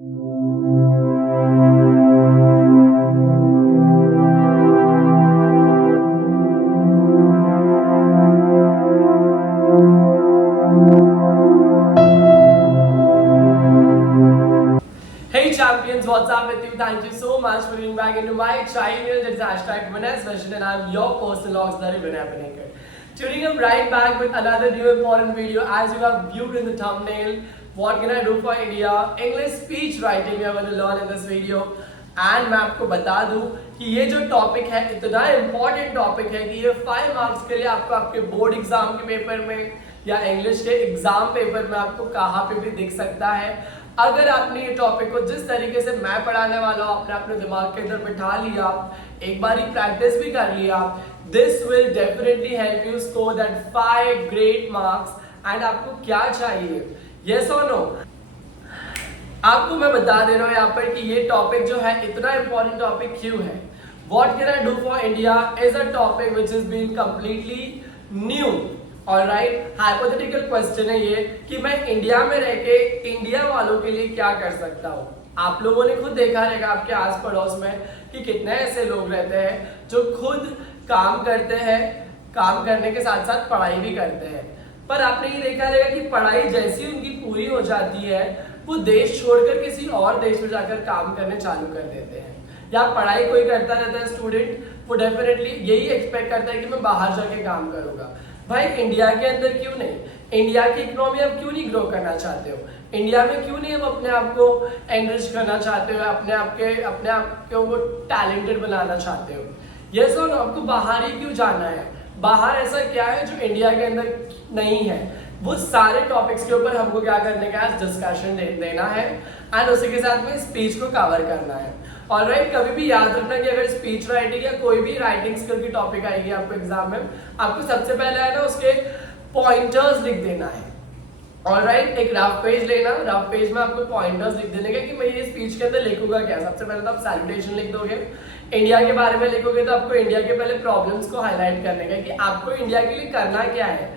Hey champions, what's up with you? Thank you so much for tuning back into my channel. It's hashtag Vinay's Vision and I'm your personal auxiliary Vinay Panikar. Tuning up right back with another new important video. As you have viewed in the thumbnail, what can I do for India? English speech writing we are going to learn in this video. And मैं आपको बता दूं कि ये जो topic है इतना important topic है कि ये 5 मार्क्स के लिए आपको आपके बोर्ड एग्जाम के पेपर में या इंग्लिश के एग्जाम पेपर में आपको कहाँ पे भी दिख सकता है। अगर आपने ये टॉपिक को जिस तरीके से मैं पढ़ाने वाला हूँ आपने अपने दिमाग के अंदर बिठा लिया, एक बार ही प्रैक्टिस भी कर लिया, this will definitely help you score that 5 great marks. And आपको क्या चाहिए, यस और नो? आपको मैं बता दे रहा हूँ यहाँ पर कि ये टॉपिक जो है इतना इंपॉर्टेंट टॉपिक क्यों है। What can I do for India is a topic which has been completely new. Alright, hypothetical question है ये कि मैं इंडिया में रह के इंडिया वालों के लिए क्या कर सकता हूँ। आप लोगों ने खुद देखा रहेगा आपके आस पड़ोस में कि कितने ऐसे लोग रहते हैं जो खुद काम करते हैं, काम करने के साथ साथ पढ़ाई भी करते हैं, पर आपने ये देखा रहेगा कि पढ़ाई जैसी उनकी पूरी हो जाती है वो देश छोड़कर किसी और देश में जाकर काम करने चालू कर देते हैं। या पढ़ाई कोई करता रहता है स्टूडेंट, वो डेफिनेटली यही एक्सपेक्ट करता है कि मैं बाहर जाके काम करूंगा। भाई इंडिया के अंदर क्यों नहीं? इंडिया की इकोनॉमी आप क्यों नहीं ग्रो करना चाहते हो? इंडिया में क्यों नहीं आप अपने आप को एनरिच करना चाहते हो, अपने आप को टैलेंटेड बनाना चाहते हो? यस और नो? आपको बाहर ही क्यों जाना है? बाहर ऐसा क्या है जो इंडिया के अंदर नहीं है? वो सारे टॉपिक्स के ऊपर हमको क्या करने का डिस्कशन देना है एंड उसी के साथ में स्पीच को कवर करना है। ऑलराइट, कभी भी याद रखना कि अगर स्पीच राइटिंग या कोई भी राइटिंग स्किल की टॉपिक आएगी आपको एग्जाम में, आपको सबसे पहले है ना उसके पॉइंटर्स लिख देना है। ऑलराइट, एक रफ पेज लेना, रफ पेज में आपको पॉइंटर्स लिख देने का कि मैं ये स्पीच के अंदर लिखूंगा क्या। सबसे पहले तो आप सैल्यूटेशन लिख दोगे, इंडिया के बारे में लिखोगे तो आपको इंडिया के पहले प्रॉब्लम्स को हाईलाइट करने का कि आपको इंडिया के लिए करना क्या है।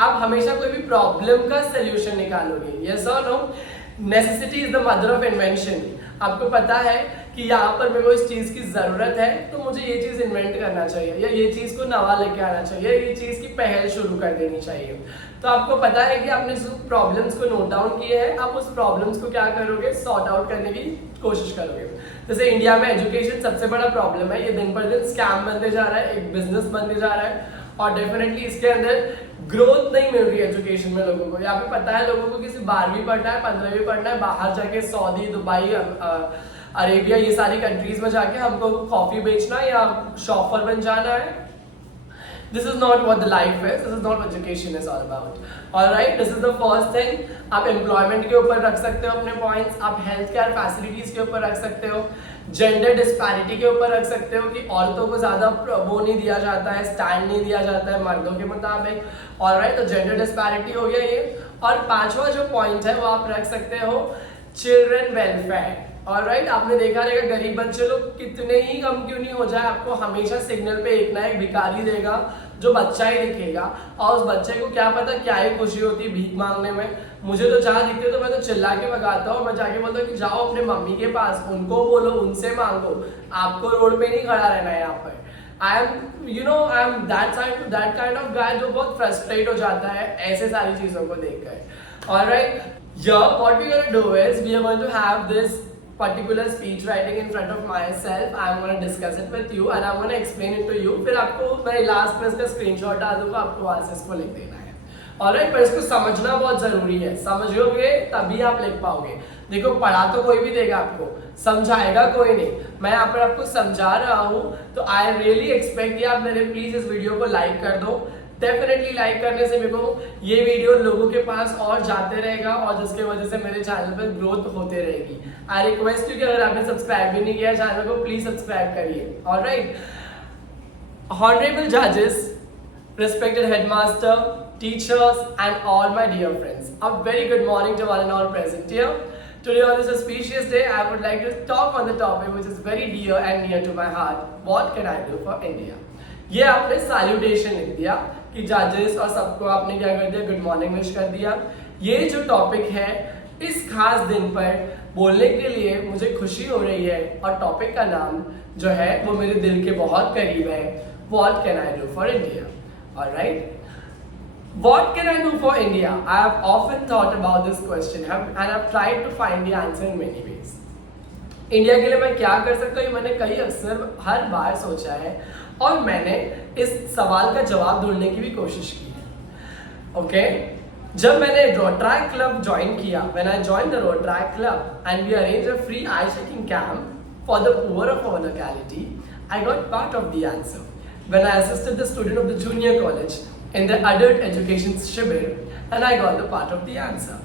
आप हमेशा कोई भी प्रॉब्लम का सोल्यूशन निकालोगे। यस और no? Necessity is the mother of invention. आपको पता है कि यहाँ पर मेरे को इस चीज की जरूरत है तो मुझे ये चीज इन्वेंट करना चाहिए या ये चीज को नवा लेके आना चाहिए, ये चीज की पहल शुरू कर देनी चाहिए। तो आपको पता है कि आपने जो प्रॉब्लम्स को नोट डाउन किए हैं, आप उस प्रॉब्लम्स को क्या करोगे, सॉर्ट आउट करने की कोशिश करोगे। जैसे इंडिया में एजुकेशन सबसे बड़ा प्रॉब्लम है, ये दिन पर दिन स्कैम बनते जा रहा है, एक बिजनेस बनते जा रहा है और डेफिनेटली इसके अंदर ग्रोथ नहीं मिल रही है एजुकेशन में लोगों को। यहाँ पे पता है लोगों को किसी 12वीं पढ़ना है, 15वीं पढ़ना है, बाहर जाके सऊदी, दुबई, अरेबिया, ये सारी कंट्रीज में जाके हमको कॉफी बेचना या शॉपर बन जाना है। This is not what the life is. This is not what education is all about. Alright, this is the first thing. आप एम्प्लॉयमेंट के ऊपर रख सकते हो अपने पॉइंट्स, आप हेल्थ केयर फैसिलिटीज के ऊपर रख सकते हो, जेंडर डिस्पैरिटी के ऊपर रख सकते हो कि औरतों को ज्यादा वो नहीं दिया जाता है, स्टैंड नहीं दिया जाता है मर्दों के मुताबिक। ऑलराइट, तो जेंडर डिस्पैरिटी हो गया ये। और पांचवा जो पॉइंट है वो आप रख सकते हो चिल्ड्रन वेलफेयर। ऑलराइट, आपने देखा रहेगा गरीब बच्चे लोग कितने ही कम क्यों नहीं हो जाए, आपको हमेशा सिग्नल पे एक ना एक भिखारी देगा जो बच्चा ही दिखेगा और उस बच्चे को क्या पता क्या ही खुशी होती है भीख मांगने में। मुझे तो जहाँ दिखते तो मैं तो चिल्ला के भगाता हूँ, मैं जाके बोलता हूँ कि जाओ अपने मम्मी के पास, उनको बोलो, उनसे मांगो, आपको रोड पे नहीं खड़ा रहना है यहाँ पर। I am that kind of guy जो बहुत फ्रस्ट्रेट हो जाता है ऐसे सारी चीजों को देखकर। Alright, what we're going to do is we are going to have this particular speech writing in front of myself. I'm going to discuss it with you and I'm going to explain it to you. फिर आपको मैं last में इसका screenshot डाल दूंगा, आपको वहां से इसको लिख देना है। ऑलराइट, पर इसको समझना बहुत जरूरी है, समझोगे तभी आप लिख पाओगे। देखो पढ़ा तो कोई भी देगा आपको, समझाएगा कोई नहीं। मैं यहाँ पर आपको समझा रहा हूँ तो आई रियली एक्सपेक्ट कि आप मेरे प्लीज इस वीडियो को लाइक कर दो। डेफिनेटली लाइक करने से मेरे को ये वीडियो लोगों के पास और जाते रहेगा और जिसके वजह से मेरे चैनल पर ग्रोथ होते रहेगी। आई रिक्वेस्ट यू कि अगर आपने सब्सक्राइब भी नहीं किया चैनल को प्लीज सब्सक्राइब करिए। ऑलराइट, ऑनरेबल जजेस, respected headmaster, teachers and all my dear friends, a very good morning to one and all present here. Today on this auspicious day I would like to talk on the topic which is very dear and near to my heart. What can I do for India? ये आपने salutation लिख दिया कि जजेस और सबको आपने क्या कर दिया, गुड मॉर्निंग विश कर दिया। ये जो टॉपिक है इस खास दिन पर बोलने के लिए मुझे खुशी हो रही है और टॉपिक का नाम जो है वो मेरे दिल के बहुत करीब है, What can I do for India? Alright? What can I do for India? I have often thought about this question and I've tried to find the answer in many ways. India के लिए मैं क्या कर सकता हूँ, मैंने कई अक्सर हर बार सोचा है और मैंने इस सवाल का जवाब ढूंढने की भी कोशिश की है। ओके, जब मैंने रोट्रैक क्लब ज्वाइन किया, when I joined the Rotaract Club and we arranged a free eye checking camp for the poor of our locality, I got part of the answer. When I assisted the student of the junior college in the adult education shibir and I got the part of the answer.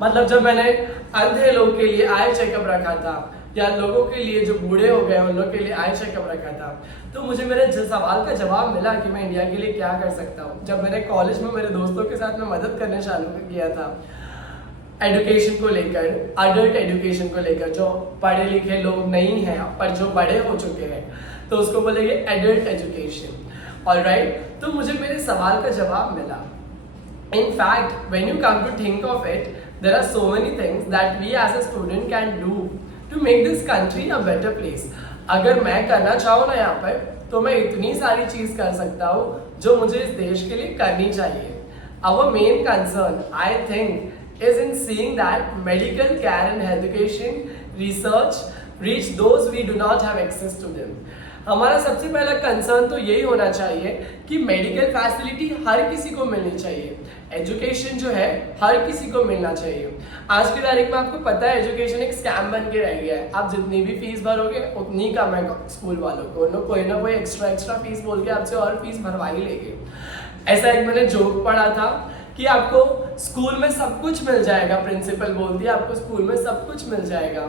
मतलब जब मैंने अंधे लोग के लिए eye checkup रखा था या लोगों के लिए जो बूढ़े हो गए उन लोगों के लिए आई चेकअप रखा था, तो मुझे मेरे सवाल का जवाब मिला कि मैं इंडिया के लिए क्या कर सकता हूँ। जब मैंने कॉलेज में मेरे दोस्तों के साथ में मदद करने चालू किया था एजुकेशन को लेकर, अडल्ट एजुकेशन को लेकर, जो पढ़े लिखे लोग नहीं हैं पर जो बड़े हो चुके हैं तो उसको बोलेंगे एडल्ट एजुकेशन। ऑलराइट, तो मुझे मेरे सवाल का जवाब मिला। In fact, when you come to think of it, there are so many things that we as a student can do to make this country a better place. अगर मैं करना चाहूँ ना यहाँ पर, तो मैं इतनी सारी चीज़ कर सकता हूँ जो मुझे इस देश के लिए करनी चाहिए। Our main concern, I think, is in seeing that medical care and education research reach those we do not have access to them. हमारा सबसे पहला कंसर्न तो यही होना चाहिए कि मेडिकल फैसिलिटी हर किसी को मिलनी चाहिए, एजुकेशन जो है हर किसी को मिलना चाहिए। आज की तारीख में आपको पता है एजुकेशन एक स्कैम बन के रह गया है। आप जितनी भी फीस भरोगे उतनी कम है स्कूल वालों को, कोई ना कोई एक्स्ट्रा फीस बोल के आपसे और फीस भरवा ही लेंगे। ऐसा एक मैंने जोक पढ़ा था कि आपको स्कूल में सब कुछ मिल जाएगा, प्रिंसिपल बोलती है आपको स्कूल में सब कुछ मिल जाएगा,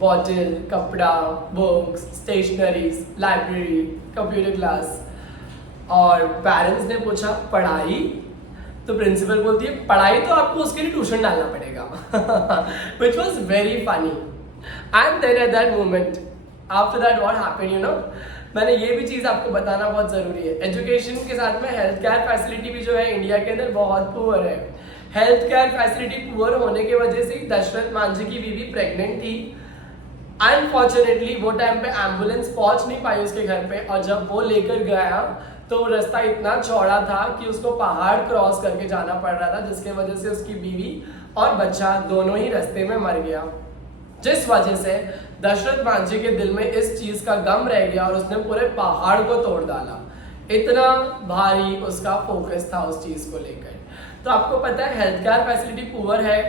बॉटल, कपड़ा, books, stationeries, library, computer class. और पेरेंट्स ने पूछा पढ़ाई, तो प्रिंसिपल बोलती है पढ़ाई तो आपको उसके लिए ट्यूशन डालना पड़ेगा। Which was very funny. And then at that moment after that what happened, you know, मैंने ये भी चीज़ आपको बताना बहुत ज़रूरी है। एजुकेशन के साथ में हेल्थ केयर फैसिलिटी भी जो है इंडिया के अंदर बहुत पुअर है। हेल्थ केयर फैसिलिटी पुअर होने की वजह से दशरथ मांझी की बीवी प्रेग्नेंट थी। अनफॉर्चुनेटली वो टाइम पे एम्बुलेंस पहुंच नहीं पाई उसके घर पे, और जब वो लेकर गया तो रास्ता इतना चौड़ा था कि उसको पहाड़ क्रॉस करके जाना पड़ रहा था, जिसके वजह से उसकी बीवी और बच्चा दोनों ही रास्ते में मर गया, जिस वजह से दशरथ मांझी के दिल में इस चीज़ का गम रह गया और उसने पूरे पहाड़ को तोड़ डाला। इतना भारी उसका फोकस था उस चीज़ को लेकर। तो आपको पता है हेल्थ केयर फैसिलिटी पुअर है।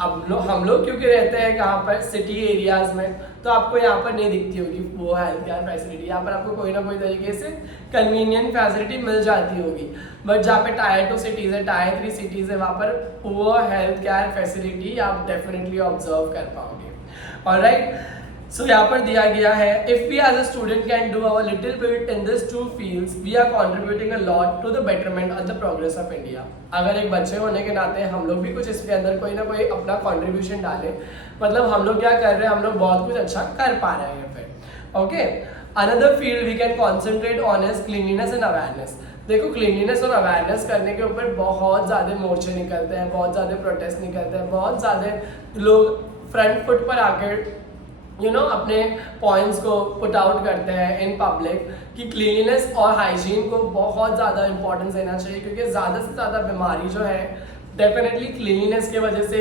अब हम लोग क्योंकि रहते हैं कहाँ पर, सिटी एरियाज में, तो आपको यहाँ पर नहीं दिखती होगी वो हेल्थ केयर फैसिलिटी। यहाँ पर आपको कोई ना कोई तरीके से कन्वीनियंट फैसिलिटी मिल जाती होगी, बट जहाँ पे टायर 2 सिटीज़ है, टायर 3 सिटीज़ है, वहाँ पर पुअर हेल्थ केयर फैसिलिटी आप डेफिनेटली ऑब्जर्व कर पाओगे। ऑलराइट, सो यहाँ पर दिया गया है, if we as a student can do our little bit in this 2 fields we are contributing a lot to the betterment of the progress of India. अगर एक बच्चे होने के नाते हम लोग भी कुछ इसके अंदर कोई ना कोई अपना कंट्रीब्यूशन डालें, मतलब हम लोग क्या कर रहे हैं, हम लोग बहुत कुछ अच्छा कर पा रहे हैं फिर। Okay, another field we can concentrate on is cleanliness and awareness. देखो, क्लीनलीनेस और अवेयरनेस करने के ऊपर बहुत ज़्यादा मोर्चे निकलते हैं, बहुत ज़्यादा प्रोटेस्ट निकलते हैं, बहुत ज़्यादा लोग फ्रंट फुट पर आकर अपने पॉइंट्स को पुट आउट करते हैं इन पब्लिक कि क्लीनलीनेस और हाइजीन को बहुत ज़्यादा इंपॉर्टेंस देना चाहिए, क्योंकि ज़्यादा से ज़्यादा बीमारी जो है डेफिनेटली क्लीनलीनेस की वजह से,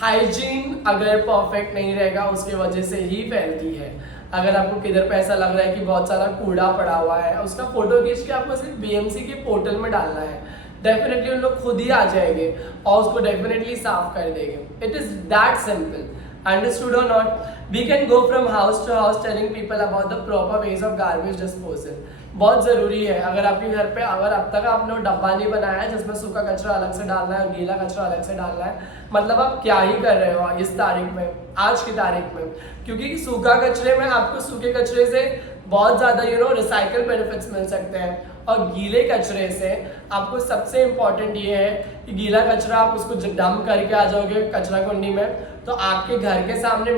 हाइजीन अगर परफेक्ट नहीं रहेगा उसके वजह से ही फैलती है। अगर आपको किधर पे ऐसा लग रहा है कि बहुत सारा कूड़ा पड़ा हुआ है, उसका फोटो खींच के आपको सिर्फ बीएमसी के पोर्टल में डालना है, डेफिनेटली उन लोग खुद ही आ जाएंगे और उसको डेफिनेटली साफ कर देंगे। It is that simple. Understood or not, we can go from house to house telling people about the proper ways of garbage disposal. बहुत ज़रूरी है। अगर आपके घर पे अगर अब तक आपने डब्बा नहीं बनाया है जिसमें सूखा कचरा अलग से डालना है और गीला कचरा अलग से डालना है, मतलब आप क्या ही कर रहे हो इस तारीख में, आज की तारीख में। क्योंकि सूखा कचरे में आपको सूखे कचरे से बहुत ज़्यादा रिसाइकल बेनिफिट्स मिल सकते हैं, और गीले कचरे से आपको सबसे इम्पॉर्टेंट ये है कि गीला कचरा आप उसको डंप करके आ जाओगे कचरा कुंडी में, तो आपके घर के सामने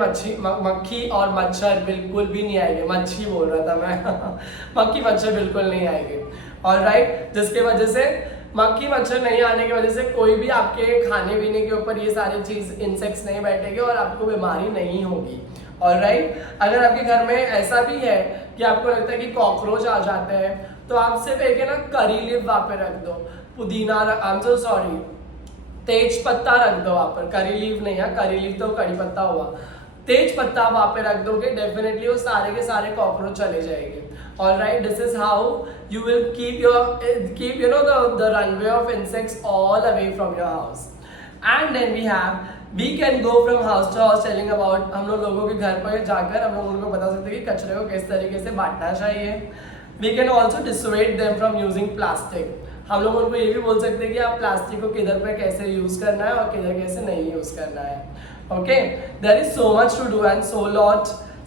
मक्खी और मच्छर बिल्कुल भी नहीं आएंगे। मच्छी बोल रहा था मैं मक्खी मच्छर बिल्कुल नहीं आएंगे। ऑलराइट, जिसके वजह से मक्खी मच्छर नहीं आने की वजह से कोई भी आपके खाने पीने के ऊपर ये सारी चीज इंसेक्ट्स नहीं बैठेंगे और आपको बीमारी नहीं होगी। ऑलराइट, अगर आपके घर में ऐसा भी है कि आपको लगता है कि कॉकरोच आ जाते हैं, तो आप सिर्फ एक है ना करी लीफ वहाँ पे रख दो, पुदीना रख, आई एम सो सॉरी, तेज पत्ता रख दो वहाँ पर, करी लीफ नहीं है, करी लीफ तो कड़ी पत्ता हुआ, तेज पत्ता वहाँ पे रख दोगे, डेफिनेटली वो सारे के सारे कॉकरोच चले जाएंगे। Alright, this is how you will keep you know the runway of insects all away from your house. And then we can go from house to house telling about, हम लोगों के घर पर जाकर हम लोग उनको बता सकते हैं कि कचरे को किस तरीके से बांटना चाहिए। We can also dissuade them from using plastic. हम लोग उनको ये भी बोल सकते हैं कि आप प्लास्टिक को किधर पे कैसे यूज करना है और किधर कैसे नहीं यूज करना है। Okay, there is so much to do and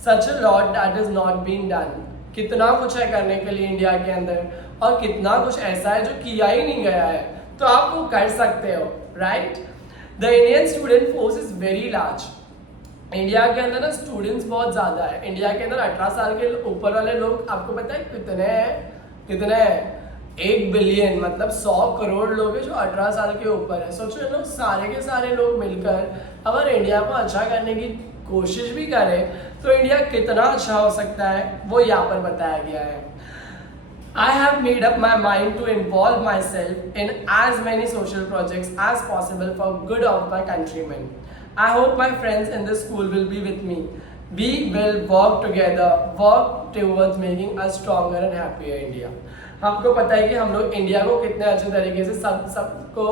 such a lot that is not being done. कितना कुछ है करने के लिए इंडिया के अंदर और कितना कुछ ऐसा है जो किया ही नहीं गया है, तो आप वो कर सकते हो, right. The Indian student force is very large. India के अंदर ना स्टूडेंट्स बहुत ज़्यादा है। इंडिया के अंदर 18 साल के ऊपर वाले लोग आपको पता है कितने हैं? 1 बिलियन, मतलब 100 करोड़ लोग हैं जो 18 साल के ऊपर है। सोचो लोग सारे के सारे लोग मिलकर अगर इंडिया को अच्छा करने की कोशिश भी करें तो इंडिया कितना अच्छा हो सकता है, वो यहाँ पर बताया गया है। I have made up my mind to involve myself in as many social projects as possible for good of my countrymen. I hope my friends in this school will be with me. We will work together, work towards making a stronger and happier India. हमको पता है कि हम लोग India को कितने अच्छे तरीके से सबको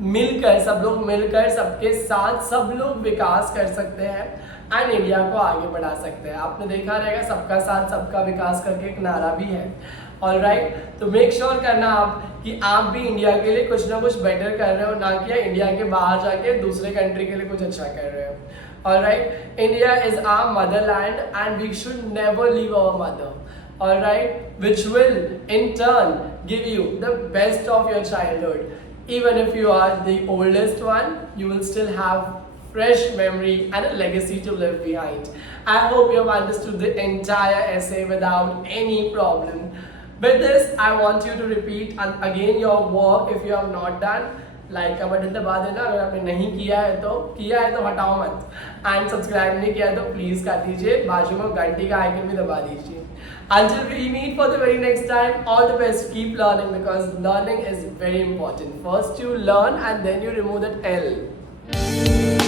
मिलकर, सब लोग मिलकर, सबके साथ सब लोग विकास कर सकते हैं एंड इंडिया को आगे बढ़ा सकते हैं। आपने देखा रहेगा सबका साथ सबका विकास करके एक नारा भी है। ऑलराइट, तो मेक श्योर करना आप कि आप भी इंडिया के लिए कुछ ना कुछ बेटर कर रहे हो, ना कि इंडिया के बाहर जाके दूसरे कंट्री के लिए कुछ अच्छा कर रहे हो। Alright, India is our motherland and we should never leave our mother. Alright, which will in turn give you the best of your childhood. Even if you are the oldest one, you will still have fresh memory and a legacy to leave behind. I hope you have understood the entire essay without any problem. With this, I want you to repeat and again your work if you have not done. Like का button दबा देना, अगर आपने नहीं किया है तो हटाओ मत, एंड सब्सक्राइब नहीं किया है तो प्लीज कर दीजिए, बाजू में घंटी का आइकन भी दबा दीजिए। Until we meet for the very next time, all the best, keep learning because learning is very important. First you learn and then you remove that L.